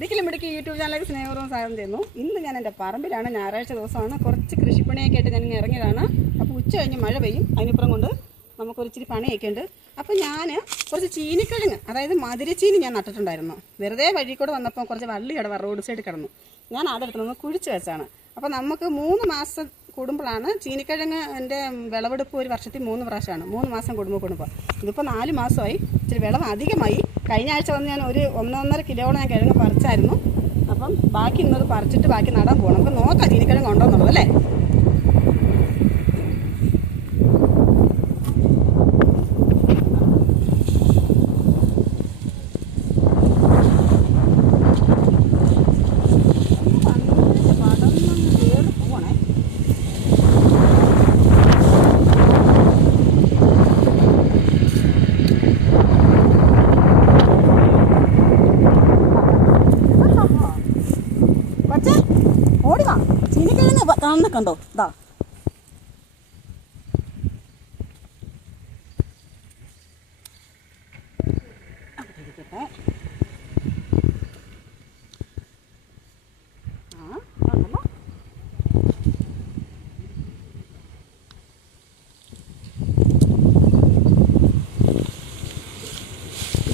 ഒരിക്കലും ഇടയ്ക്ക് യൂട്യൂബ് ചാനലിലേക്ക് സ്നേഹപൂർവം സ്വാഗതം ചെയ്യുന്നു. ഇന്ന് ഞാൻ എന്റെ പറമ്പിലാണ് ഞായറാഴ്ച ദിവസമാണ്. കുറച്ച് കൃഷിപ്പണിയൊക്കെ ആയിട്ട് ഞാൻ ഇറങ്ങിയതാണ്. അപ്പോൾ ഉച്ച കഴിഞ്ഞ് മഴ പെയ്യും. അതിനിപ്പുറം കൊണ്ട് നമുക്കൊരിച്ചിരി പണിയൊക്കെ ഉണ്ട്. അപ്പോൾ ഞാൻ കുറച്ച് ചീനിക്കിഴങ്ങ് അതായത് മധുരച്ചീനി ഞാൻ നട്ടിട്ടുണ്ടായിരുന്നു. വെറുതെ വഴി കൂടെ വന്നപ്പോൾ കുറച്ച് വള്ളി കിടവ റോഡ് സൈഡിൽ കിടന്നു. ഞാൻ അതെടുത്ത് നിന്ന് കുഴിച്ച് വെച്ചാണ് അപ്പോൾ നമുക്ക് മൂന്ന് മാസം കൂടുമ്പോഴാണ് ചീനിക്കിഴങ്ങ് എന്റെ വിളവെടുപ്പ് ഒരു വർഷത്തിൽ മൂന്ന് പ്രാവശ്യമാണ്. മൂന്ന് മാസം കൂടുമ്പോൾ കൂടുമ്പോൾ ഇതിപ്പോൾ നാല് മാസമായി. ഇച്ചിരി വിളവ് അധികമായി. കഴിഞ്ഞ ആഴ്ച വന്ന് ഞാൻ ഒരു ഒന്നൊന്നര കിലോളം ഞാൻ കിഴങ്ങ് പറിച്ചായിരുന്നു. അപ്പം ബാക്കി ഇന്നത് പറിച്ചിട്ട് ബാക്കി നടാൻ പോകണം നമുക്ക് നോക്കാം ചീനിക്കിഴങ്ങ് ഉണ്ടോ എന്നുള്ളത് അല്ലേ? കാണുന്ന കണ്ടോ ഇതാ.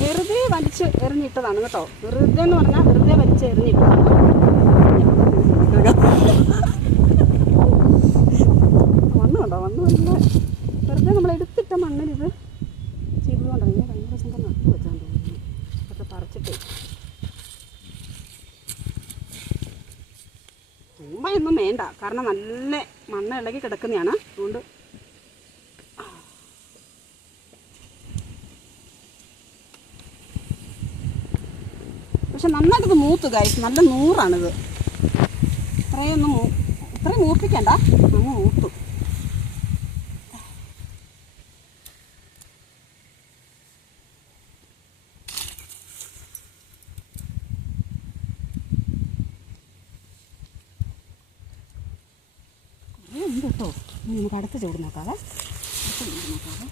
വെറുതെ വലിച്ച് എറിഞ്ഞിട്ടതാണ് കേട്ടോ. വെറുതെ എന്ന് പറഞ്ഞാൽ വെറുതെ വലിച്ച് എറിഞ്ഞിട്ടതാണ് വന്നു കണ്ടോ വന്നു വന്ന് എടുത്തിട്ട മണ്ണിൽ ഇത് ചെയ്തുകൊണ്ടാണ് ഇങ്ങനെ കഴിഞ്ഞ ദിവസം തന്നെ നട്ടു വെച്ചാൽ തോന്നുന്നു. അതൊക്കെ പറിച്ചിട്ട്. ചുമ്മയൊന്നും വേണ്ട. കാരണം നല്ല മണ്ണ് ഇളകി കിടക്കുന്നതാണ്. അതുകൊണ്ട് പക്ഷെ നന്നായിട്ടത് മൂത്ത് കായ്സ് നല്ല നൂറാണിത്. ഇത്രയൊന്നും ഇത്രയും മൂപ്പിക്കണ്ട. അങ്ങ് മൂത്തു. കേട്ടോ നമുക്ക് അടുത്ത ചൂട് നോക്കാവേ. അടുത്ത ചൂട് നോക്കാവേ.